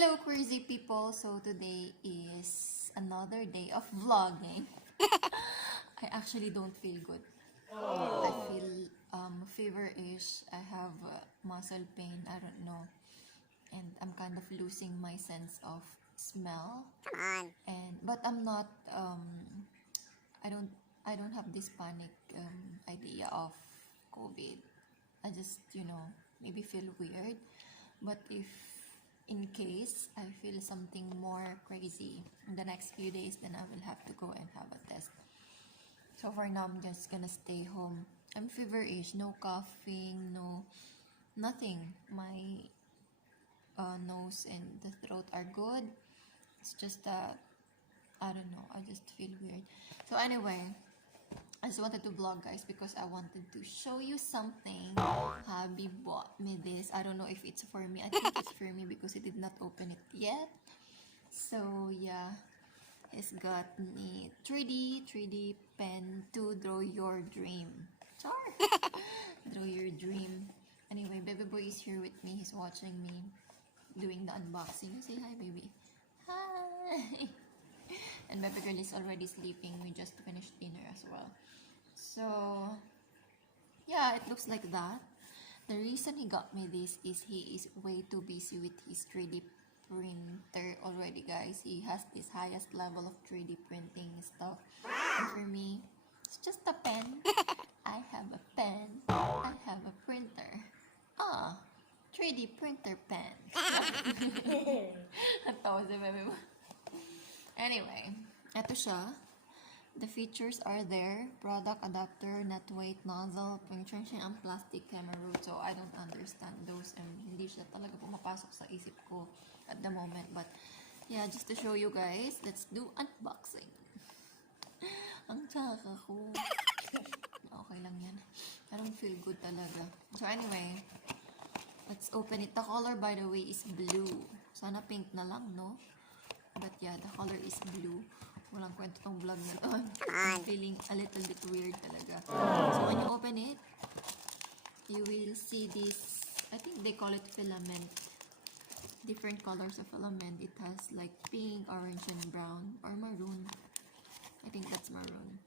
Hello crazy people, so today is another day of vlogging. I actually don't feel good. I feel feverish, I have muscle pain, I don't know. And I'm kind of losing my sense of smell. Come on. But I'm not I don't have this panic idea of COVID. I just, maybe feel weird. But if in case I feel something more crazy in the next few days, then I will have to go and have a test. So for now, I'm just gonna stay home. I'm feverish, no coughing, no nothing. My nose and the throat are good. It's just that I don't know. I just feel weird. So anyway, I just wanted to vlog, guys, because I wanted to show you something. Hubby bought me this. I don't know if it's for me. I think it's for me because he did not open it yet. So yeah, he's got me 3D pen to draw your dream. Sorry, draw your dream. Anyway, baby boy is here with me. He's watching me doing the unboxing. Say hi, baby. Hi. And baby girl is already sleeping. We just finished dinner as well. So yeah, it looks like that. The reason he got me this is he is way too busy with his 3D printer already, guys. He has this highest level of 3D printing stuff. And for me, it's just a pen. I have a pen. I have a printer. 3D printer pen. Natawa si baby mo. Anyway, eto siya. The features are there. Product, adapter, net weight, nozzle, punctuation, and plastic camera roll. So, I don't understand those and hindi siya talaga pumapasok sa isip ko at the moment. But, yeah, just to show you guys, let's do unboxing. Ang tsaka ko. Okay lang yan. I don't feel good talaga. So, anyway, let's open it. The color, by the way, is blue. Sana pink na lang, no? But yeah, the color is blue. Walang kwento tong vlog na to. I'm feeling a little bit weird talaga. So when you open it, you will see this, I think they call it filament. Different colors of filament. It has like pink, orange, and brown. Or maroon. I think that's maroon.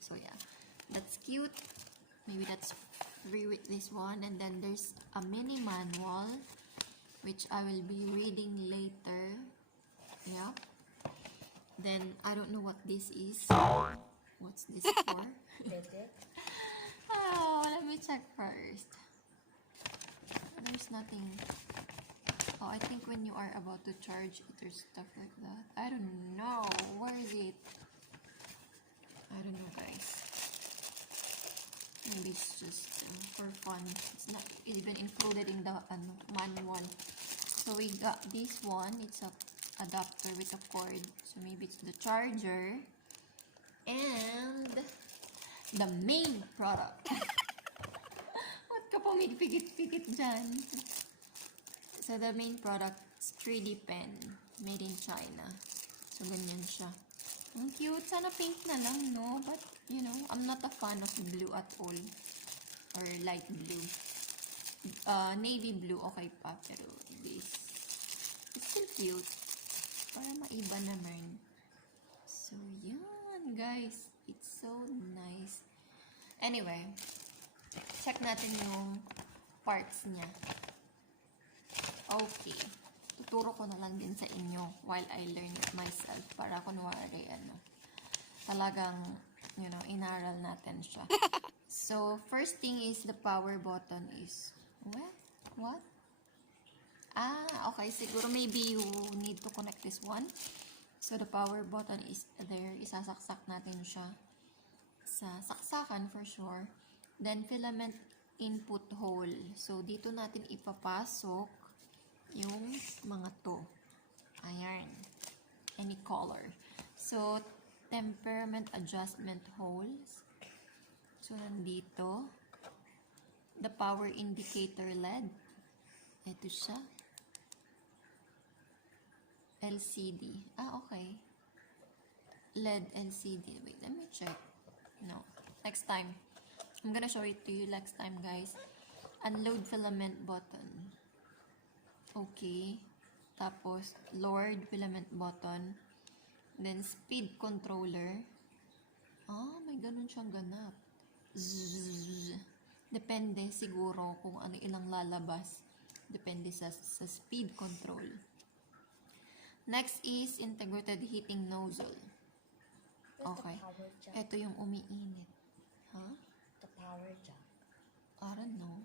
So yeah, that's cute. Maybe that's free with this one. And then there's a mini manual, which I will be reading later. Yeah. Then I don't know what this is. What's this for? Oh, let me check first. There's nothing. Oh, I think when you are about to charge it or stuff like that. I don't know. Where is it? I don't know, guys. Maybe it's just for fun. It's not even included in the manual. So we got this one. It's a adapter with a cord, so maybe it's the charger and the main product. What ka pumipikit-pikit dyan? So the main product is 3D pen made in China. So ganyan siya. Ang cute. Sana pink na lang, no? But you know, I'm not a fan of blue at all, or light blue. Navy blue okay pa, pero this it's still cute. Para maiba naman. So, yan, guys. It's so nice. Anyway, check natin yung parts niya. Okay. Tuturo ko na lang din sa inyo while I learn it myself. Para kunwari, talagang, inaral natin siya. So, first thing is the power button is, what? Okay. Siguro maybe you need to connect this one. So, the power button is there. Isasaksak natin siya sa saksakan for sure. Then, filament input hole. So, dito natin ipapasok yung mga to. Ayan. Any color. So, temperament adjustment holes. So, nandito. The power indicator LED. Ito siya. LCD. Okay. LED LCD. Wait, let me check. No. Next time. I'm gonna show it to you next time, guys. Unload filament button. Okay. tapos lowered filament button, then speed controller. May ganun siyang ganap. Zzz. Depende siguro kung ano ilang lalabas. Depende sa speed control. Next is integrated heating nozzle. Okay. Ito yung umiinit. Huh? The power jack. I don't know.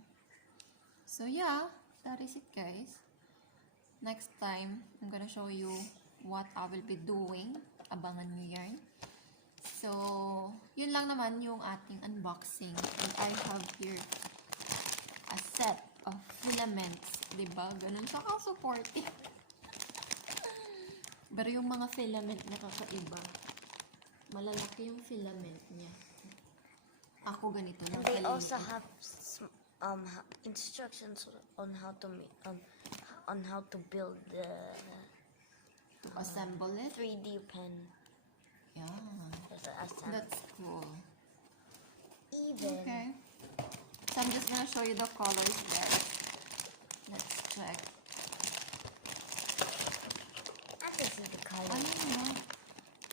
So yeah, that is it, guys. Next time, I'm gonna show you what I will be doing. Abangan nyo yan. So, yun lang naman yung ating unboxing. And I have here a set of filaments. Diba? Ganun siya ka-supportive. Pero yung mga filament na kakaiba, malalaki yung filament niya. Ako ganito lang. They also have instructions on how to build the To assemble it. 3D pen. Yeah. Assembly. That's cool. Even. Okay. So I'm just gonna show you the colors there. Let's check. I can see the color. Ayun na.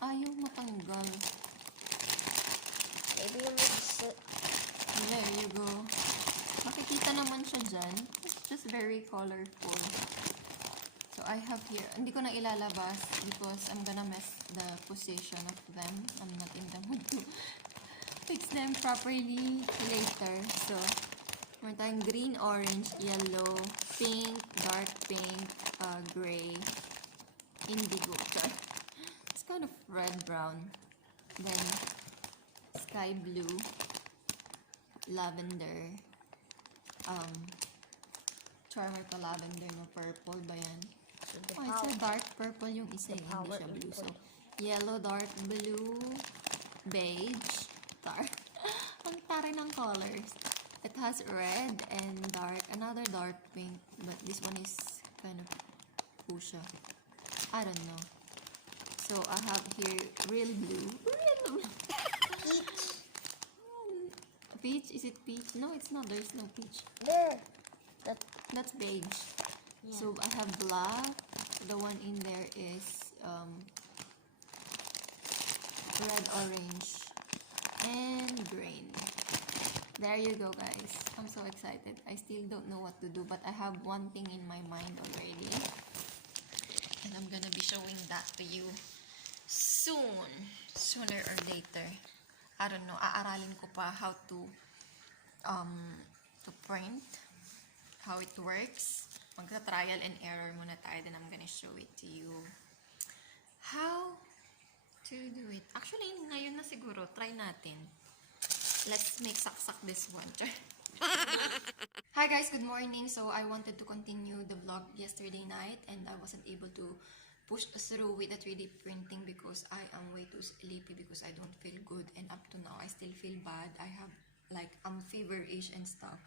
Ayaw matanggal. Maybe you mix it. There you go. Makikita naman siya dyan. It's just very colorful. So I have here, hindi ko na ilalabas because I'm gonna mess the position of them. I'm not in the mood to fix them properly later. So, meron tayong green, orange, yellow, pink, dark pink, gray, indigo. It's kind of red-brown. Then, sky blue, lavender, charmer pa lavender na purple ba yan? So the Oh, it's a dark purple yung isa, hindi power siya blue. So, input. yellow, dark blue, beige, ang tari ng colors. It has red and dark, another dark pink, but this one is kind of fuchsia. I don't know. So, I have here real blue. Real blue. Peach. Peach? Is it peach? No, it's not. There's no peach. There. That's beige. Yeah. So I have black. The one in there is red, orange, and green. There you go, guys. I'm so excited. I still don't know what to do, but I have one thing in my mind already. And I'm gonna be showing that to you soon. Sooner or later. I don't know. Aaralin ko pa how to print. How it works. Magta-trial and error muna tayo. Then I'm gonna show it to you. How to do it. Actually, ngayon na siguro. Try natin. Let's make saksak this one. Hi guys, good morning. So I wanted to continue the vlog yesterday night and I wasn't able to push through with the 3D printing because I am way too sleepy because I don't feel good, and up to now I still feel bad. I have I'm feverish and stuff.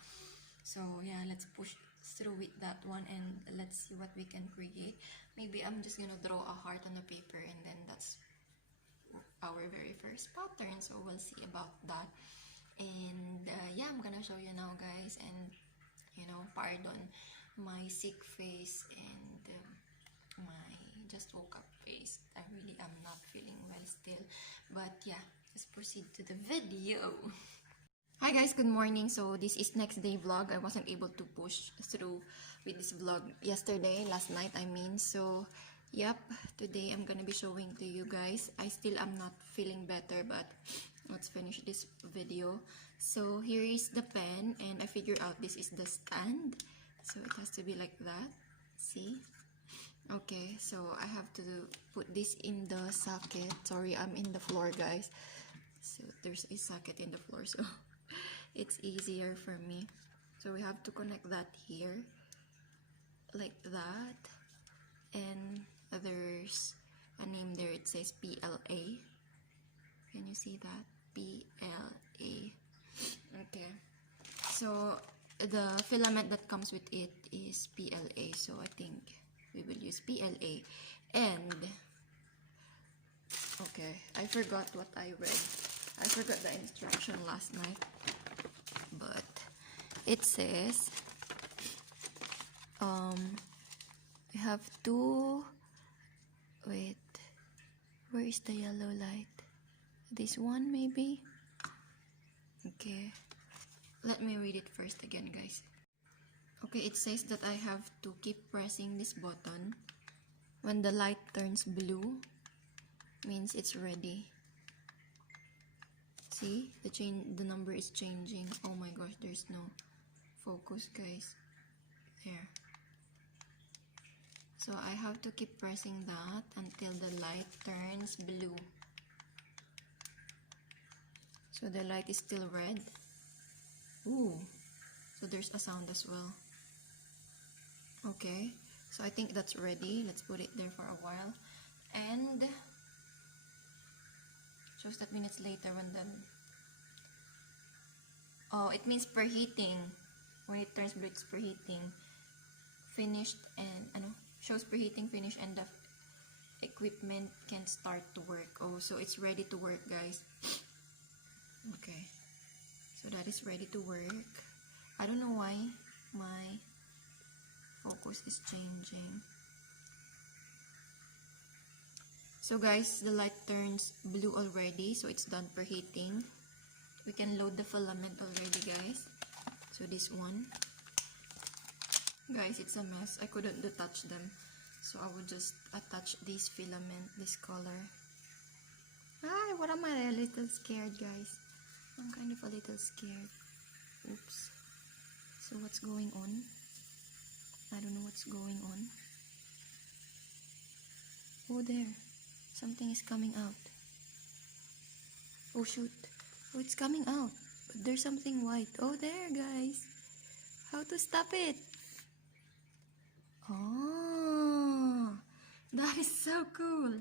So yeah, let's push through with that one and let's see what we can create. Maybe I'm just gonna draw a heart on the paper and then that's our very first pattern. So we'll see about that. And yeah, I'm gonna show you now, guys. And pardon my sick face and my just woke up face. I really am not feeling well still. But yeah, let's proceed to the video. Hi guys, good morning. So this is next day vlog. I wasn't able to push through with this vlog yesterday, last night I mean. So yep, today I'm gonna be showing to you guys. I still am not feeling better, but let's finish this video. So here is the pen and I figured out this is the stand. So it has to be like that. See? Okay, so I have to put this in the socket. Sorry, I'm in the floor, guys. So there's a socket in the floor, so it's easier for me. So we have to connect that here like that, and there's a name there. It says PLA. Can you see that? PLA. Okay, so the filament that comes with it is PLA, so I think we will use PLA. And okay, I forgot what I read. I forgot the instruction last night, but it says We have two. Wait, where is the yellow light? This one maybe? Okay, let me read it first again, guys. Okay, it says that I have to keep pressing this button. When the light turns blue, means it's ready. See, the number is changing. Oh my gosh, there's no focus, guys. There. So I have to keep pressing that until the light turns blue. So the light is still red. Ooh, so there's a sound as well. Okay, so I think that's ready. Let's put it there for a while. And shows that minutes later when the... Oh, it means preheating. When it turns blue, it's preheating. Finished and shows preheating finish and the equipment can start to work. Oh, so it's ready to work, guys. Okay, so that is ready to work. I don't know why my focus is changing. So guys, the light turns blue already, so it's done preheating. We can load the filament already, guys. So this one, guys, it's a mess. I couldn't detach them, so I would just attach this filament, this color. Ah, what am I? A little scared, guys. I'm kind of a little scared. Oops. So what's going on? I don't know what's going on. Oh, there. Something is coming out. Oh, shoot. Oh, it's coming out. But there's something white. Oh, there, guys. How to stop it? Oh, that is so cool.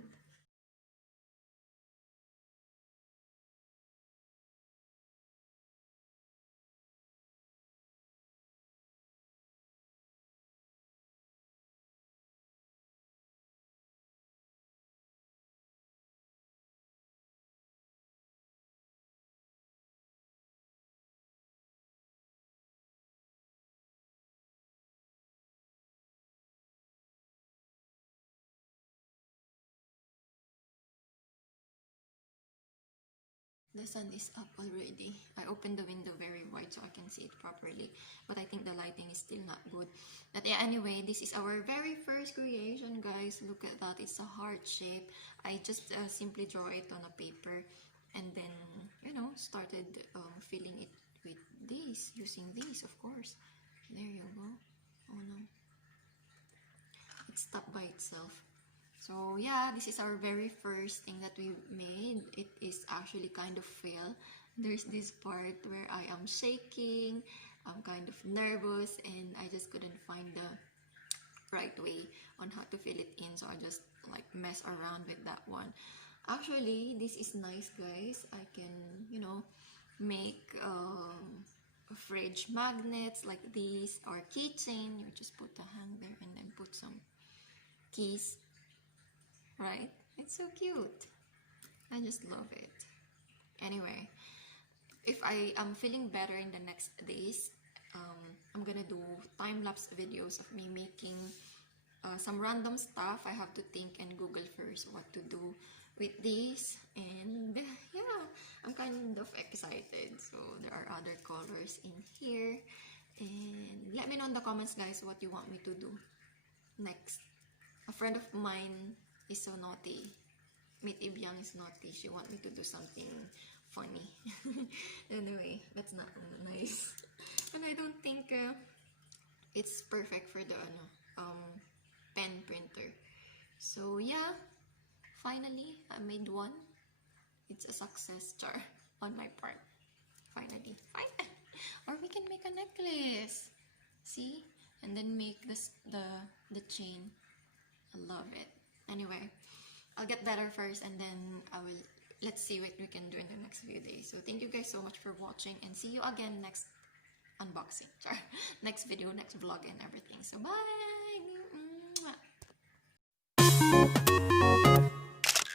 The sun is up already. I opened the window very wide so I can see it properly. But I think the lighting is still not good. But yeah, anyway, this is our very first creation, guys. Look at that. It's a heart shape. I just simply draw it on a paper. And then, started filling it with this. Using this, of course. There you go. Oh no. It stopped by itself. So yeah, this is our very first thing that we made. It is actually kind of fail. There's this part where I am shaking, I'm kind of nervous, and I just couldn't find the right way on how to fill it in. So I just like mess around with that one. Actually, this is nice, guys. I can, make fridge magnets like this or keychain. You just put a hang there and then put some keys. Right? It's so cute. I just love it. Anyway, if I am feeling better in the next days, I'm gonna do time-lapse videos of me making some random stuff. I have to think and Google first what to do with this, and yeah, I'm kind of excited. So there are other colors in here, and let me know in the comments, guys, what you want me to do next. A friend of mine is so naughty. Meet Ibiang is naughty. She want me to do something funny. Anyway, that's not nice. And I don't think it's perfect for the pen printer. So yeah, finally I made one. It's a success, char, on my part. Finally, fine. Or we can make a necklace. See, and then make this the chain. I love it. Anyway, I'll get better first, and then let's see what we can do in the next few days. So thank you guys so much for watching, and see you again next unboxing, next video, next vlog, and everything. So bye.